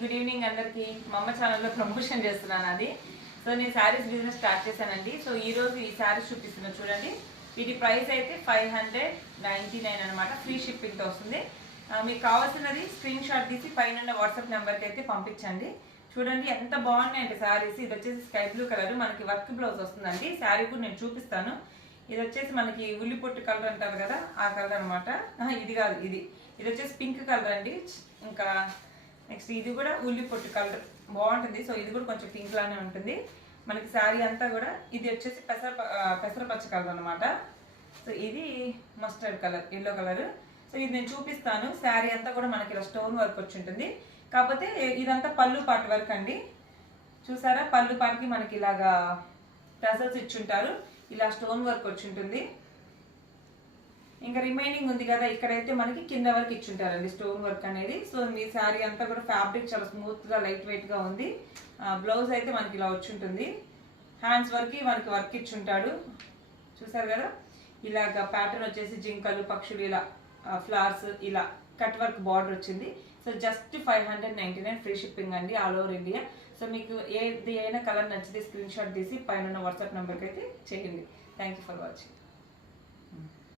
Good evening అందరికి. మా అమ్మ ఛానల్లో ప్రమోషన్ చేస్తున్నాను అది. సో నేను శారీస్ బిజినెస్ స్టార్ట్ చేశానండి. సో ఈ రోజు ఈ శారీస్ చూపిస్తున్నా చూడండి. వీటి ప్రైస్ అయితే 599 అనమాట. ఫ్రీ షిప్పింగ్తో వస్తుంది. మీకు కావాల్సినది స్క్రీన్ షాట్ తీసి పైన వాట్సాప్ నెంబర్కి అయితే పంపించండి. చూడండి ఎంత బాగున్నాయంటే శారీస్. ఇది వచ్చేసి స్కై బ్లూ కలర్, మనకి వర్క్ బ్లౌజ్ వస్తుందండి. శారీ కూడా నేను చూపిస్తాను. ఇది వచ్చేసి మనకి ఉల్లి పొట్టు కలర్ అంటారు కదా, ఆ కలర్ అనమాట. ఇది కాదు, ఇది వచ్చేసి పింక్ కలర్ అండి. ఇంకా నెక్స్ట్ ఇది కూడా ఉల్లి పొట్టు కలర్ బాగుంటుంది. సో ఇది కూడా కొంచెం పింక్ లానే ఉంటుంది మనకి. శారీ అంతా కూడా ఇది వచ్చేసి పెసరపచ్చ కలర్ అనమాట. సో ఇది mustard colour, yellow colour. So ఇది నేను చూపిస్తాను. శారీ అంతా కూడా మనకి ఇలా స్టోన్ వర్క్ వచ్చి ఉంటుంది. కాకపోతే ఇదంతా పళ్ళు పాటు వర్క్ అండి. చూసారా, పళ్ళు పాటికి మనకి ఇలాగా టసల్స్ ఇచ్చుంటారు, ఇలా స్టోన్ వర్క్ వచ్చి ఉంటుంది. ఇంకా రిమైనింగ్ ఉంది కదా, ఇక్కడైతే మనకి కింద వరకు ఇచ్చుంటారండి స్టోన్ వర్క్ అనేది. సో మీ శారీ అంతా కూడా ఫ్యాబ్రిక్ చాలా స్మూత్ గా లైట్ వెయిట్ గా ఉంది. బ్లౌజ్ అయితే మనకి ఇలా వచ్చి ఉంటుంది. హ్యాండ్స్ వరకు మనకి వర్క్ ఇచ్చుంటాడు. చూసారు కదా, ఇలాగా ప్యాటర్న్ వచ్చేసి జింకలు, పక్షులు, ఇలా ఫ్లవర్స్, ఇలా కట్ వర్క్ బార్డర్ వచ్చింది. సో జస్ట్ 599 ఫ్రీ షిప్పింగ్ అండి, ఆల్ ఓవర్ ఇండియా. సో మీకు ఏది అయినా కలర్ నచ్చితే స్క్రీన్ షాట్ తీసి పైన వాట్సాప్ నెంబర్కి అయితే చేయండి. Thank you for watching.